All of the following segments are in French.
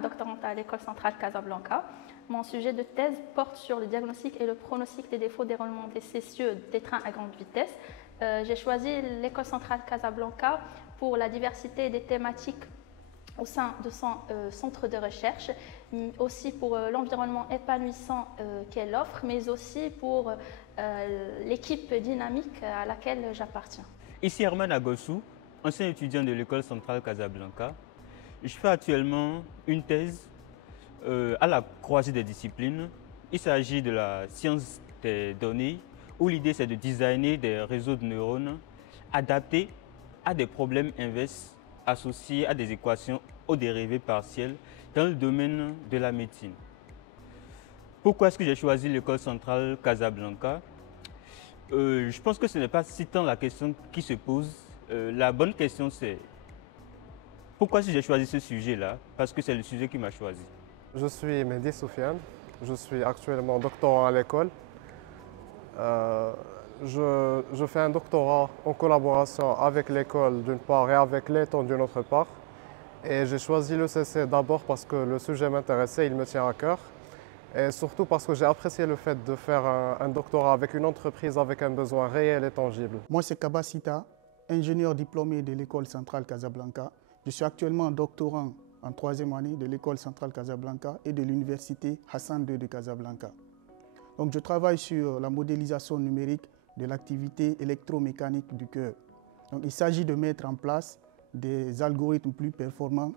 doctorante à l'École centrale Casablanca. Mon sujet de thèse porte sur le diagnostic et le pronostic des défauts déroulement des CCE des trains à grande vitesse. J'ai choisi l'École centrale Casablanca pour la diversité des thématiques au sein de son centre de recherche, aussi pour l'environnement épanouissant qu'elle offre, mais aussi pour l'équipe dynamique à laquelle j'appartiens. Ici Herman Agossou, ancien étudiant de l'École centrale Casablanca. Je fais actuellement une thèse à la croisée des disciplines. Il s'agit de la science des données, où l'idée c'est de designer des réseaux de neurones adaptés à des problèmes inverses associés à des équations aux dérivées partielles dans le domaine de la médecine. Pourquoi est-ce que j'ai choisi l'École centrale Casablanca? Je pense que ce n'est pas si tant la question qui se pose. La bonne question c'est pourquoi j'ai choisi ce sujet-là? Parce que c'est le sujet qui m'a choisi. Je suis Mehdi Soufiane, je suis actuellement doctorant à l'école. Je fais un doctorat en collaboration avec l'école d'une part et avec l'État d'une autre part. Et j'ai choisi le CC d'abord parce que le sujet m'intéressait, il me tient à cœur. Et surtout parce que j'ai apprécié le fait de faire un doctorat avec une entreprise avec un besoin réel et tangible. Moi, c'est Kaba Sita, ingénieur diplômé de l'École centrale Casablanca. Je suis actuellement doctorant en 3e année de l'École centrale Casablanca et de l'Université Hassan II de Casablanca. Donc, je travaille sur la modélisation numérique de l'activité électromécanique du cœur. Donc, il s'agit de mettre en place des algorithmes plus performants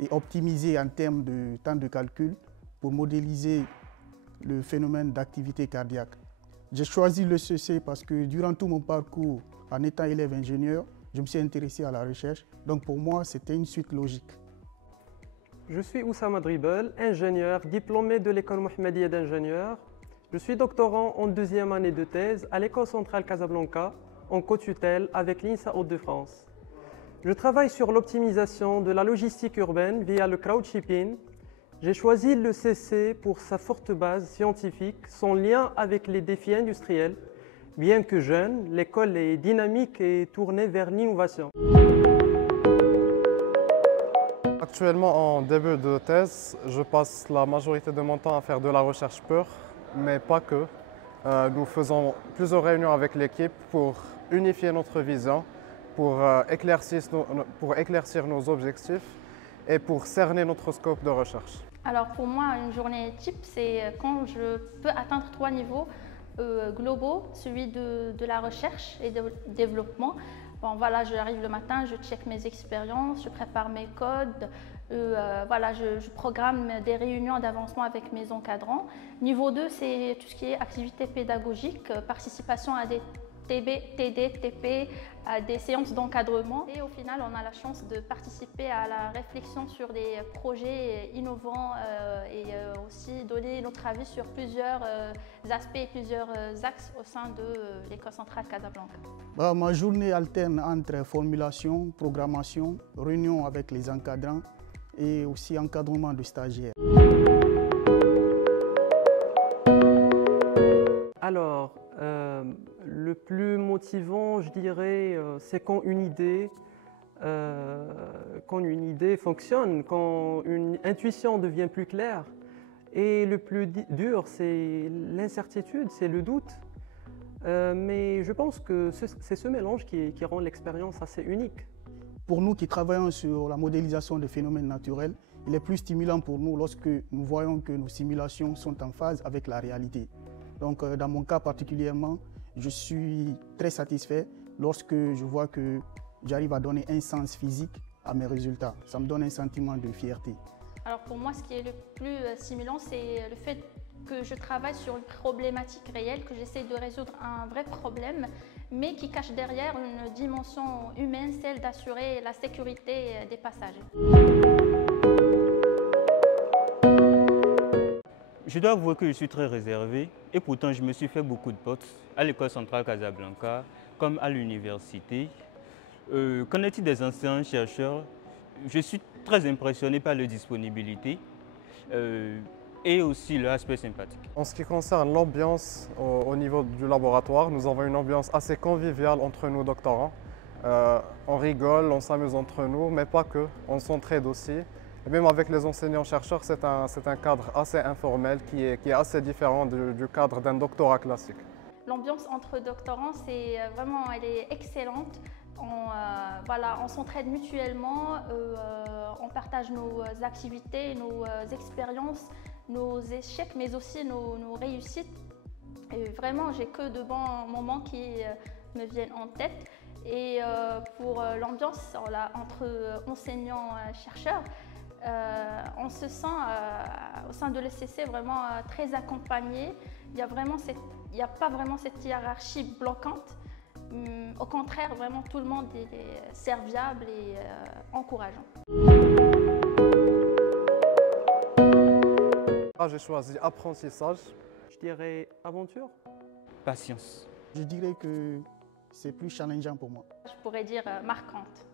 et optimisés en termes de temps de calcul pour modéliser le phénomène d'activité cardiaque. J'ai choisi le CC parce que durant tout mon parcours en étant élève ingénieur, je me suis intéressé à la recherche. Donc pour moi, c'était une suite logique. Je suis Oussama Dribel, ingénieur diplômé de l'École Mohammedia d'ingénieurs. Je suis doctorant en 2e année de thèse à l'École centrale Casablanca, en co-tutelle avec l'INSA Hauts-de-France. Je travaille sur l'optimisation de la logistique urbaine via le crowdshipping. J'ai choisi le CC pour sa forte base scientifique, son lien avec les défis industriels. Bien que jeune, l'école est dynamique et tournée vers l'innovation. Actuellement, en début de thèse, je passe la majorité de mon temps à faire de la recherche pure, mais pas que. Nous faisons plusieurs réunions avec l'équipe pour unifier notre vision, pour éclaircir nos objectifs et pour cerner notre scope de recherche. Alors pour moi, une journée type, c'est quand je peux atteindre 3 niveaux globaux, celui de la recherche et du développement. Bon, voilà, j'arrive le matin, je check mes expériences, je prépare mes codes, voilà, je programme des réunions d'avancement avec mes encadrants. Niveau 2, c'est tout ce qui est activité pédagogique, participation à des TD, TP, à des séances d'encadrement. Et au final, on a la chance de participer à la réflexion sur des projets innovants et aussi donner notre avis sur plusieurs aspects et plusieurs axes au sein de l'École centrale Casablanca. Ma journée alterne entre formulation, programmation, réunion avec les encadrants et aussi encadrement de stagiaires. Alors, le plus motivant, je dirais, c'est quand une idée fonctionne, quand une intuition devient plus claire. Et le plus dur, c'est l'incertitude, c'est le doute. Mais je pense que c'est ce mélange qui rend l'expérience assez unique. Pour nous qui travaillons sur la modélisation des phénomènes naturels, il est plus stimulant pour nous lorsque nous voyons que nos simulations sont en phase avec la réalité. Donc dans mon cas particulièrement, je suis très satisfait lorsque je vois que j'arrive à donner un sens physique à mes résultats. Ça me donne un sentiment de fierté. Alors pour moi, ce qui est le plus stimulant, c'est le fait que je travaille sur une problématique réelle, que j'essaie de résoudre un vrai problème, mais qui cache derrière une dimension humaine, celle d'assurer la sécurité des passagers. Je dois avouer que je suis très réservé et pourtant je me suis fait beaucoup de potes à l'École centrale Casablanca comme à l'université. Qu'en est-il des anciens chercheurs? Je suis très impressionné par leur disponibilité et aussi leur aspect sympathique. En ce qui concerne l'ambiance au niveau du laboratoire, nous avons une ambiance assez conviviale entre nous doctorants. On rigole, on s'amuse entre nous, mais pas que, on s'entraide aussi. Et même avec les enseignants-chercheurs, c'est un cadre assez informel qui est assez différent du cadre d'un doctorat classique. L'ambiance entre doctorants, elle est excellente. On s'entraide mutuellement, on partage nos activités, nos expériences, nos échecs, mais aussi nos réussites. Et vraiment, j'ai que de bons moments qui me viennent en tête. Et pour l'ambiance entre enseignants-chercheurs, on se sent au sein de l'ECC vraiment très accompagné. Il n'y a pas vraiment cette hiérarchie bloquante. Au contraire, vraiment tout le monde est serviable et encourageant. J'ai choisi apprentissage. Je dirais aventure. Patience. Je dirais que c'est plus challengeant pour moi. Je pourrais dire marquante.